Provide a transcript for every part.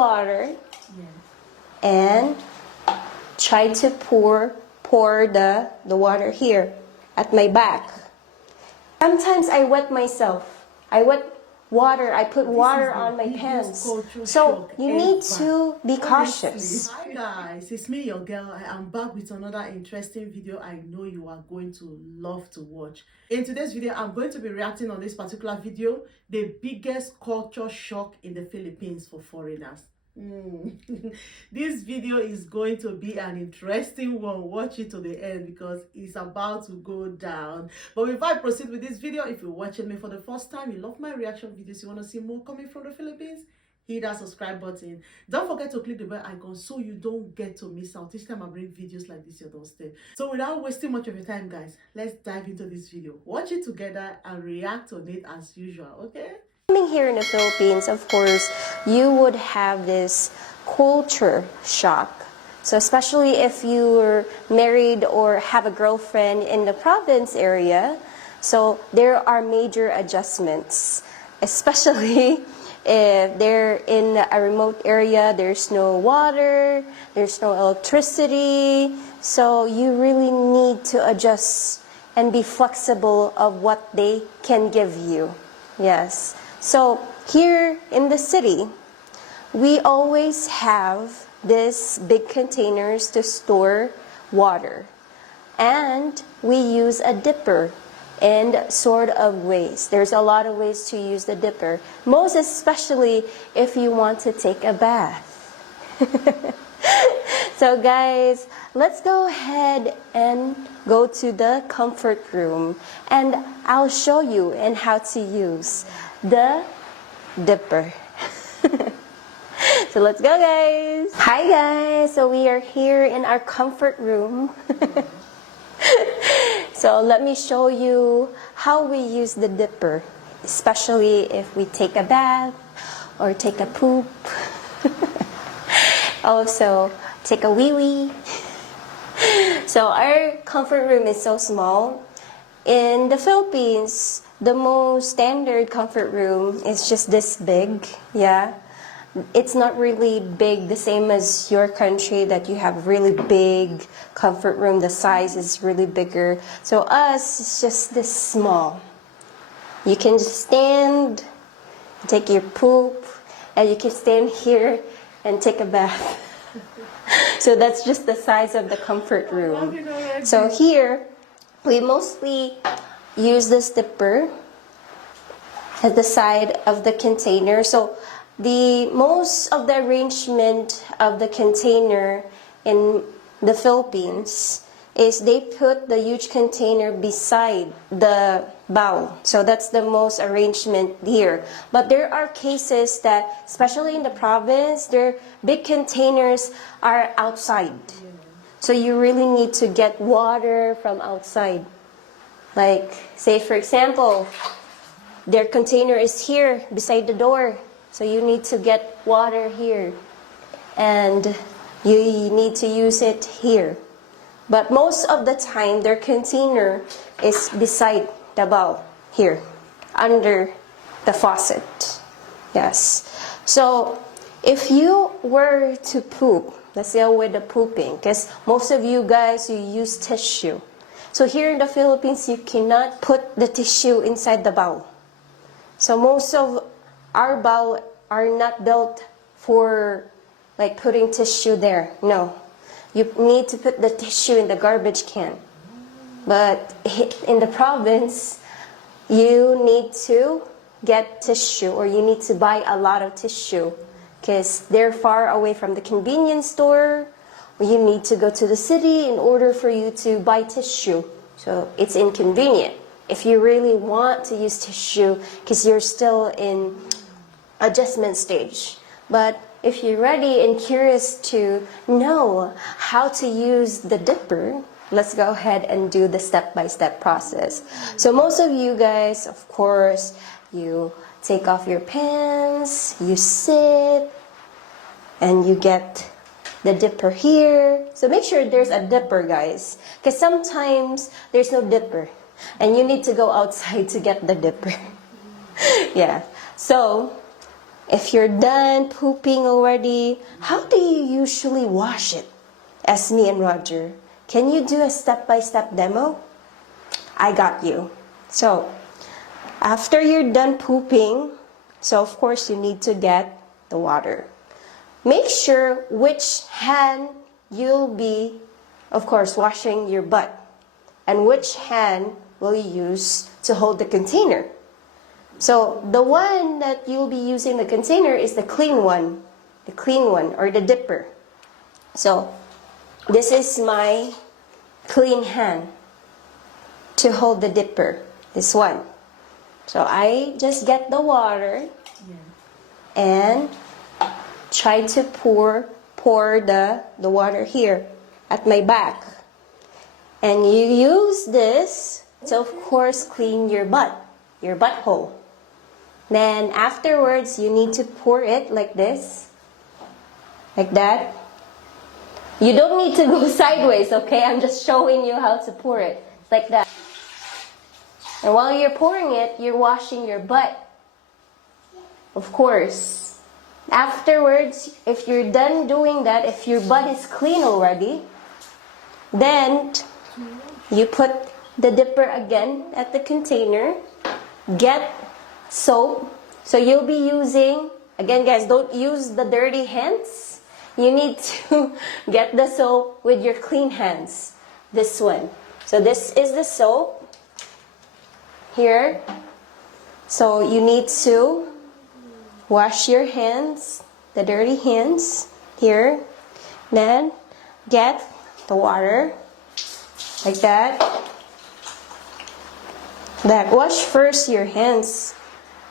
water and try to pour the water here at my back. Sometimes I wet myself. I put water on my pants. So you need to be cautious. Hi guys, it's me, your girl. I am back with another interesting video I know you are going to love to watch. In today's video, I'm going to be reacting on this particular video, the biggest culture shock in the Philippines for foreigners. This video is going to be an interesting one. Watch it to the end because it's about to go down. But before I proceed with this video, if you're watching me for the first time, you love my reaction videos, you want to see more coming from the Philippines, hit that subscribe button. Don't forget to click the bell icon so you don't get to miss out each time I bring videos like this your doorstep. So without wasting much of your time, guys, let's dive into this video. Watch it together and react on it as usual, okay? Coming here in the Philippines, of course, you would have this culture shock. So especially if you're married or have a girlfriend in the province area, so there are major adjustments, especially if they're in a remote area, there's no water, there's no electricity, so you really need to adjust and be flexible of what they can give you. Yes. So here in the city, we always have these big containers to store water. And we use a dipper in sort of ways. There's a lot of ways to use the dipper, most especially if you want to take a bath. So guys, let's go ahead and go to the comfort room and I'll show you and how to use the dipper. So let's go, guys. Hi guys, so we are here in our comfort room. So let me show you how we use the dipper, especially if we take a bath or take a poop. Also take a wee-wee. So our comfort room is so small. In the Philippines, the most standard comfort room is just this big, yeah. It's not really big, the same as your country that you have really big comfort room. The size is really bigger. So us, it's just this small. You can just stand, take your poop, and you can stand here and take a bath. So that's just the size of the comfort room. So here, we mostly use this dipper at the side of the container. So the most of the arrangement of the container in the Philippines is they put the huge container beside the bowl. So that's the most arrangement here. But there are cases that, especially in the province, their big containers are outside. So you really need to get water from outside. Like, say for example, their container is here beside the door. So you need to get water here. And you need to use it here. But most of the time, their container is beside the bowl here, under the faucet. Yes. So if you were to poop, let's go with the pooping, because most of you guys, you use tissue. So here in the Philippines, you cannot put the tissue inside the bowl. So most of our bowl are not built for like putting tissue there. No. You need to put the tissue in the garbage can. But in the province, you need to get tissue or you need to buy a lot of tissue because they're far away from the convenience store, or you need to go to the city in order for you to buy tissue. So it's inconvenient. If you really want to use tissue because you're still in adjustment stage. But if you're ready and curious to know how to use the dipper, let's go ahead and do the step-by-step process. So most of you guys, of course, you take off your pants, you sit, and you get the dipper here. So make sure there's a dipper, guys, because sometimes there's no dipper and you need to go outside to get the dipper. Yeah. So If you're done pooping already, how do you usually wash it? Ask me and Roger. Can you do a step-by-step demo? I got you. So, after you're done pooping, so of course you need to get the water. Make sure which hand you'll be, of course, washing your butt. And which hand will you use to hold the container. So the one that you'll be using the container is the clean one, or the dipper. So this is my clean hand to hold the dipper, this one. So I just get the water and try to pour the water here at my back. And you use this to, of course, clean your butthole. Then afterwards, you need to pour it like this, like that. You don't need to go sideways, okay? I'm just showing you how to pour it, like that. And while you're pouring it, you're washing your butt, of course. Afterwards, if you're done doing that, if your butt is clean already, then you put the dipper again at the container, get soap. So you'll be using, again guys, don't use the dirty hands. You need to get the soap with your clean hands. This one. So this is the soap here. So you need to wash your hands, the dirty hands here. Then get the water like that. Wash first your hands,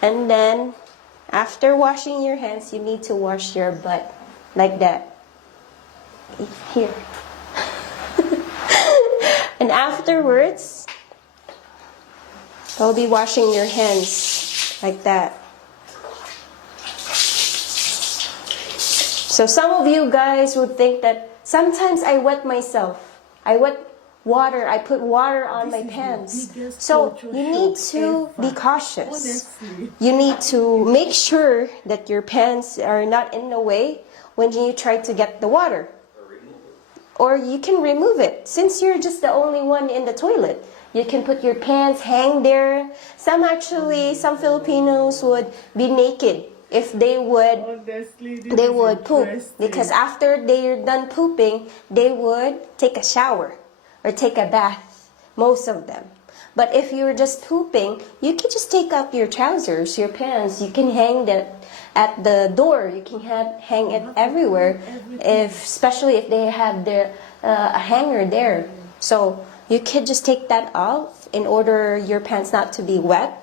and then after washing your hands, you need to wash your butt like that. Here. And afterwards, you'll be washing your hands like that. So some of you guys would think that sometimes I wet myself. I put water on my pants. So you need to be cautious. You need to make sure that your pants are not in the way when you try to get the water. Or you can remove it. Since you're just the only one in the toilet, you can put your pants hang there. Some Filipinos would be naked if they would poop, because after they're done pooping, they would take a shower or take a bath, most of them. But if you're just pooping, you can just take up your trousers, your pants. You can hang that at the door. You can hang it everywhere, especially if they have a hanger there. So you could just take that off in order your pants not to be wet,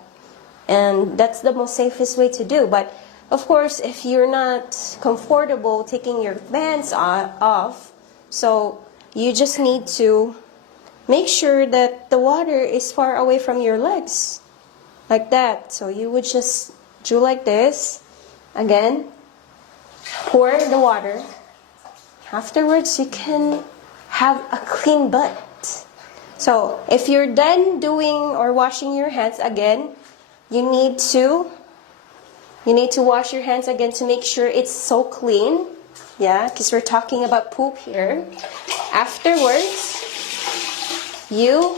and that's the most safest way to do. But of course, if you're not comfortable taking your pants off, so you just need to make sure that the water is far away from your legs, like that. So you would just do like this. Again, pour the water. Afterwards, you can have a clean butt. So if you're done doing or washing your hands again, you need to wash your hands again to make sure it's so clean. Yeah, because we're talking about poop here. Afterwards, you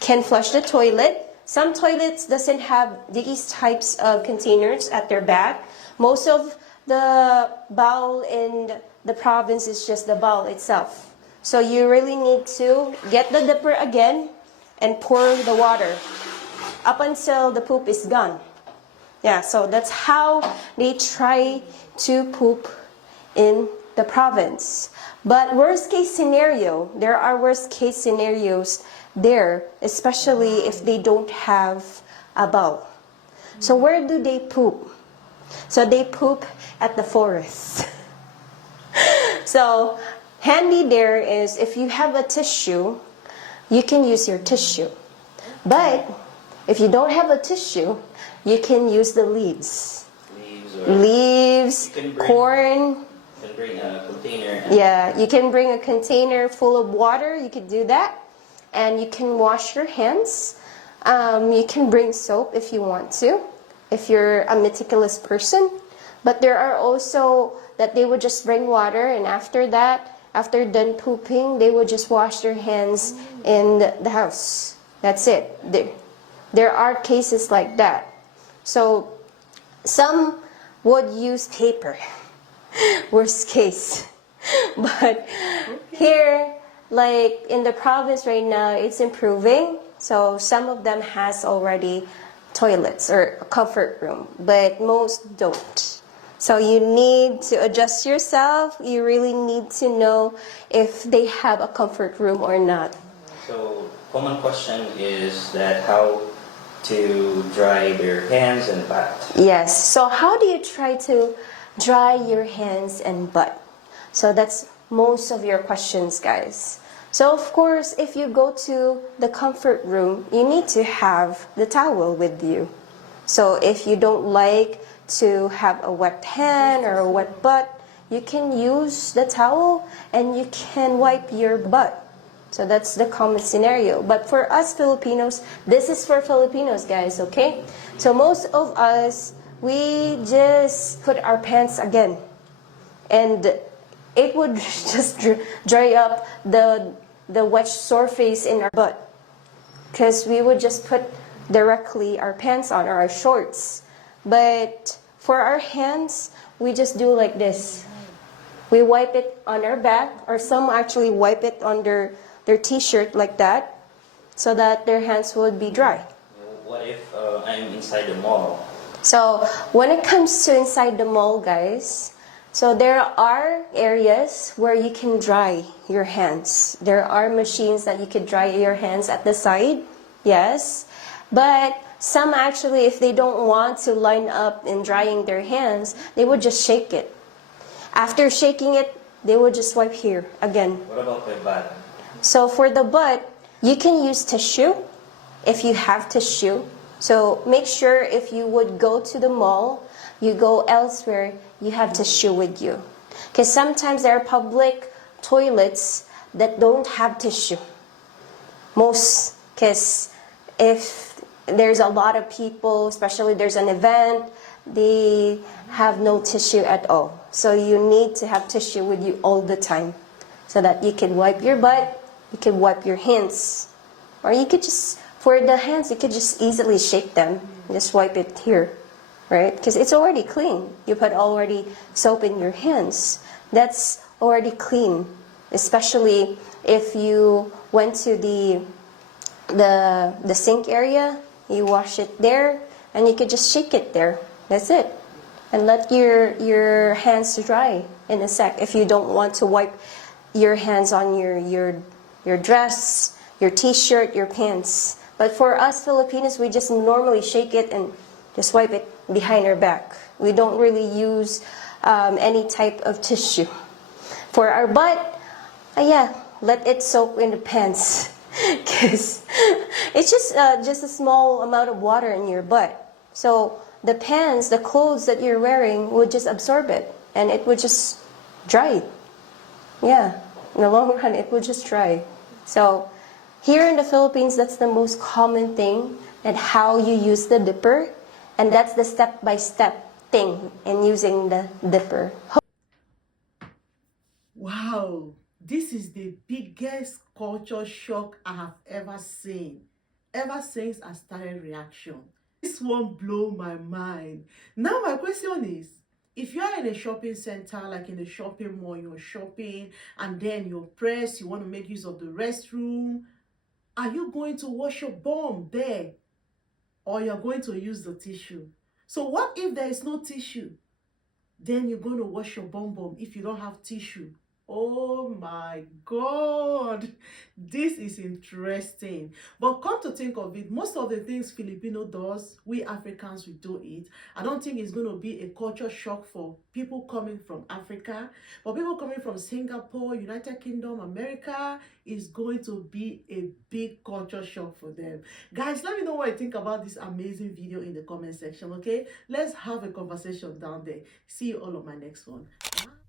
can flush the toilet. Some toilets doesn't have these types of containers at their back. Most of the bowl in the province is just the bowl itself. So you really need to get the dipper again and pour the water up until the poop is gone. Yeah, so that's how they try to poop in the province. But worst case scenario, there are worst case scenarios there, especially if they don't have a bowl. So where do they poop? So they poop at the forest. So handy there is, if you have a tissue, you can use your tissue. But if you don't have a tissue, you can use the leaves. Leaves, corn. You can bring a container. Yeah, you can bring a container full of water. You could do that. And you can wash your hands. You can bring soap if you want to, if you're a meticulous person. But there are also that they would just bring water, and after that, after done pooping, they would just wash their hands in the house. That's it. There are cases like that. So some would use paper. Worst case. But here, like in the province right now, it's improving. So some of them has already toilets or a comfort room, but most don't. So you need to adjust yourself. You really need to know if they have a comfort room or not. So, common question is that how to dry their hands and butt. Yes. So how do you try to dry your hands and butt? So that's most of your questions, guys. So of course, if you go to the comfort room, you need to have the towel with you. So if you don't like to have a wet hand or a wet butt, you can use the towel and you can wipe your butt. So that's the common scenario. But for us Filipinos, this is for Filipinos, guys, okay? So most of us, we just put our pants again. And it would just dry up the wet surface in our butt. Because we would just put directly our pants on or our shorts. But for our hands, we just do like this. We wipe it on our back, or some actually wipe it on their t-shirt like that, so that their hands would be dry. What if I'm inside the mall? So when it comes to inside the mall, guys, so there are areas where you can dry your hands. There are machines that you could dry your hands at the side, yes. But some actually, if they don't want to line up in drying their hands, they would just shake it. After shaking it, they would just wipe here again. What about the butt? So for the butt, you can use tissue if you have tissue. So make sure if you would go to the mall, you go elsewhere, you have tissue with you. Because sometimes there are public toilets that don't have tissue. Most, because if there's a lot of people, especially there's an event, they have no tissue at all. So you need to have tissue with you all the time so that you can wipe your butt, you can wipe your hands. Or you could just, for the hands, you could just easily shake them. Just wipe it here, right? Because it's already clean. You put already soap in your hands. That's already clean. Especially if you went to the sink area, you wash it there, and you could just shake it there. That's it. And let your hands dry in a sec if you don't want to wipe your hands on your dress, your t-shirt, your pants. But for us Filipinos, we just normally shake it and just wipe it behind our back. We don't really use any type of tissue. For our butt, yeah, let it soak in the pants. Because it's just a small amount of water in your butt. So the pants, the clothes that you're wearing would just absorb it. And it would just dry. Yeah, in the long run, it would just dry. So here in the Philippines, that's the most common thing and how you use the dipper. And that's the step-by-step thing in using the dipper. Wow, this is the biggest culture shock I have ever seen. Ever since I started reaction. This one blow my mind. Now my question is, if you are in a shopping center, like in a shopping mall, you're shopping and then you're pressed, you want to make use of the restroom, are you going to wash your bum there? Or you're going to use the tissue? So what if there is no tissue? Then you're going to wash your bum if you don't have tissue. Oh my God, this is interesting. But come to think of it, most of the things Filipino does, we Africans, we do it. I don't think it's going to be a culture shock for people coming from Africa. But people coming from Singapore, United Kingdom, America, is going to be a big culture shock for them. Guys, let me know what you think about this amazing video in the comment section, okay? Let's have a conversation down there. See you all on my next one. Bye.